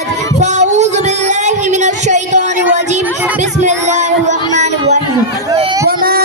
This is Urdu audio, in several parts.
فأعوذ بالله من الشيطان الرجيم بسم الله الرحمن الرحيم وما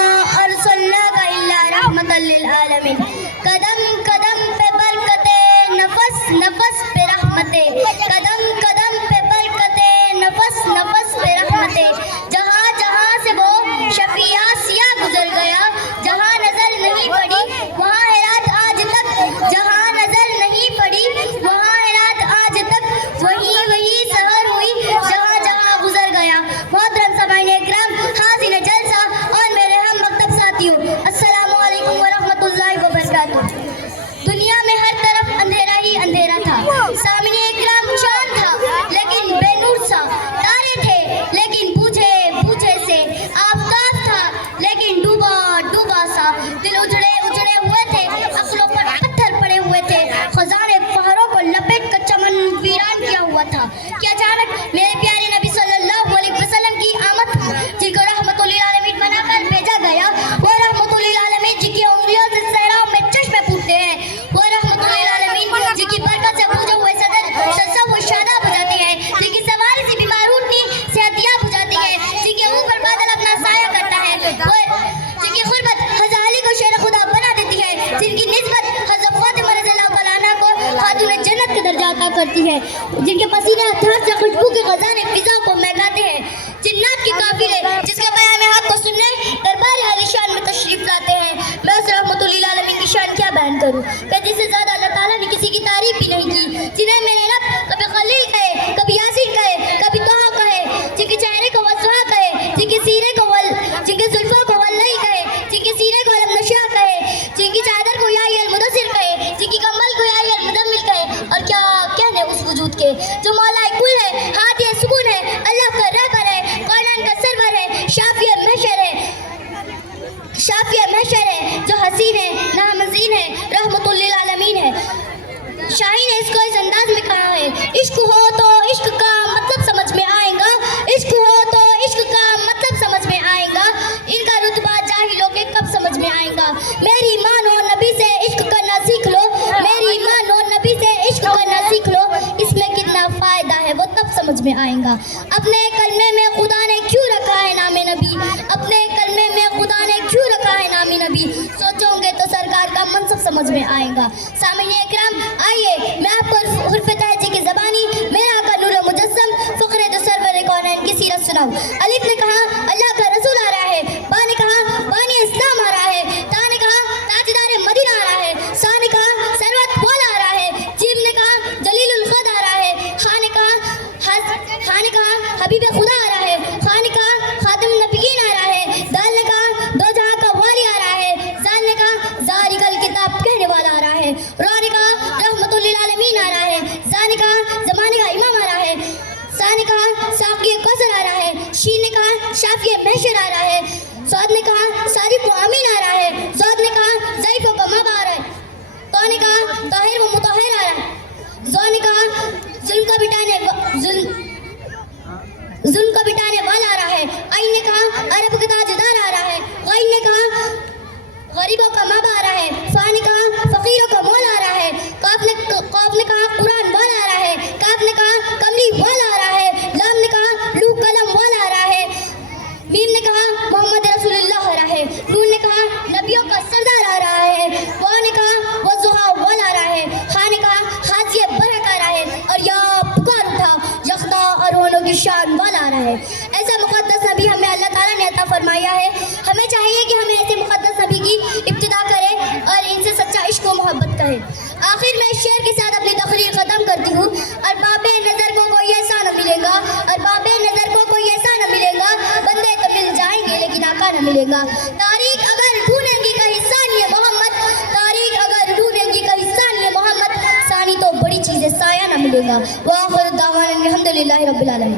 أرسلناك إلا رحمة للعالمين قدم قدم پہ برکتیں نفس نفس پہ رحمتیں قدم قدم پہ برکتیں نفس نفس پہ رحمتیں جہاں جہاں سے وہ شفیع آسیہ گزر گیا جہاں نظر نہیں پڑی وہاں ہے رات آج تک جہاں نظر نہیں پڑی وہاں ہے رات آج تک وہی وہی سحر ہوئی جہاں جہاں گزر گیا محترم سامعین اکرام حاضرین جلسہ اور میرے ہم مکتب ساتھیوں السلام علیکم ورحمۃ اللہ وبرکاتہ دنیا میں ہر طرف اندھیرا ہی اندھیرا تھا سامعین اکرام چاند تھا لیکن بے نور سا تارے تھے لیکن بوجھے بوجھے سے آفتاب تھا لیکن ڈوبا ڈوبا سا دل اجڑے اجڑے ہوئے تھے عقلوں پر پتھر پڑے ہوئے تھے خزانے پہاڑوں کو لپیٹ کر چمن ویران کیا ہوا تھا کہ اچانک میرے پیارے نبی صلی اللہ علیہ وسلم کی آمد جن کو رحمت للعالمین بنا کر بھیجا گیا وہ رحمت للعالمین جن کی انگلیوں سے صحراؤں میں چشمے پھوٹتے ہیں وہ رحمت للعالمین جن کی برکت سے بوجھے ہوئے صدر شاداب ہو جاتے ہیں جن کی سواری سے بیمار اٹھنی صحت یاب ہو جاتی ہے جن کے اوپر بادل اپنا سایہ کرتا ہے جن کی قربت حضرت علی کو شیر خدا بنا دیتی ہے جن کی نسبت حضرت فاطمہ رضی اللہ تعالیٰ عنہ کو خاتون جنت کا درجہ عطا کرتی ہے جن کے پسینے ہتھیار سے خوشبو کے خزانے فضا کو مہکاتے ہیں جنات کی قافلے جس کے بیان حق کو سننے دربار عالی شان میں تشریف لاتے ہیں میں اس رحمت للعالمین کی شان کیا بیان کروں کہ جس سے زیادہ اللہ تعالیٰ نے کسی کی تعریف بھی نہیں کی جنہیں میرے رب کبھی خلیل کہے کبھی یاسین کہے کبھی طہ کہے جن کے چہرے کو وسوا کہے جن کے سیرے کو جن کے زلفوں کو واللئی کہے جن کے سیرے کو علم نشا کہے جن کی چادر کو یا المدثر کہے جن کی کمبل کو یا المدمل کہے اور کیا کہنے اس وجود کے جو مولا کل ہے ہاتھ یہ سکون ہے اللہ کا رہبر ہے کائنات کا سرور ہے شافی محشر ہے جو حسین ہے نامزین ہے رحمت للعالمین ہے شاہی نے اس کو اس انداز میں کہا ہے عشق ہو تو عشق کا مطلب سمجھ میں آئے گا عشق ہو تو عشق کا مطلب سمجھ میں آئے گا ان کا رتبہ جاہلوں کے کب سمجھ میں آئے گا میری ایمان اور نبی سے عشق کرنا سیکھ لو میری ایمان اور نبی سے عشق کرنا سیکھ لو اس میں کتنا فائدہ ہے وہ تب سمجھ میں آئے گا اپنے کلمے میں خدا نے کیوں رکھا ہے نام نبی اپنے کلمے میں خدا نے کیوں رکھا ہے نام نبی سوچو گے تو سرکار کا منصب سمجھ میں آئے گا سامعین اکرام آئیے میں آپ کو حرف تہجی کی زبانی میرا کا نور مجسم فخر دو سرور کونین کی سیرت سناؤں الف نے کہا اللہ کا رسول آ رہا ہے با نے کہا بانی اسلام آ رہا ہے تا نے کہا تاجدار مدینہ آ رہا ہے سا نے کہا سروت والا آ رہا ہے جیم نے کہا جلیل القدر آ رہا ہے خا نے کہا حبیب خدا آ رہا ہے خا نے کہا خاتم النبیین آ رہا ہے دال نے کہا دو جہاں کا والی آ رہا ہے زال نے کہا ذالک الکتاب کہنے والا آ رہا ہے را نے کہا رحمت للعالمین آ رہا ہے زا نے کہا زمانے کا امام آ رہا ہے سا نے کہا ساقی کوثر آ رہا ہے شین نے کہا شافی محشر آ رہا ہے صاد نے کہا صادق و امین آ رہا ہے زاد نے کہا ضعیف و کماب آ رہا ہے تو نے کہا طاہر و مطہر آ رہا ہے زو نے کہا ظلم کا بٹانے والا آ رہا ہے عین نے کہا عرب کا تاجدار آ رہا ہے غین نے کہا غریبوں کا ماب آ رہا ہے فا نے کہا فقیروں کا مولا آ رہا ہے قاف نے کہا قرآن والا آ رہا ہے کاف نے کہا کملی والا آ رہا ہے لام نے کہا لو قلم والا آ رہا ہے میم نے کہا محمد رسول اللہ آ رہا ہے نون نے کہا نبیوں کا سردار آ رہا ہے وا نے کہا وضحا والا آ رہا ہے خا نے کہا حاجی برک آ رہا ہے اور یا پکار اٹھا یخدا اور رونوں کی شان والا آ رہا ہے ایسا مقدس نبی ہمیں اللہ تعالیٰ نے عطا فرمایا ہے ہمیں چاہیے کہ ہمیں ایسے مقدس نبی کی ابتدا کریں اور ان سے سچا عشق و محبت کہیں آخر میں اس شعر کے ساتھ اپنی تقریر ختم کرتی ہوں ارباب نظر کو کوئی ایسا نہ ملے گا ارباب نظر کو کوئی ایسا نہ ملے گا بندے تو مل جائیں گے لیکن آقا نہ ملے گا تاریخ اگر ڈھونڈیں گی کہیں ثانی محمد تاریخ اگر ڈھونڈیں گی کہیں ثانی محمد ثانی تو بڑی چیز ہے سایہ نہ ملے گا وآخر دعوانا الحمدللہ رب العالمین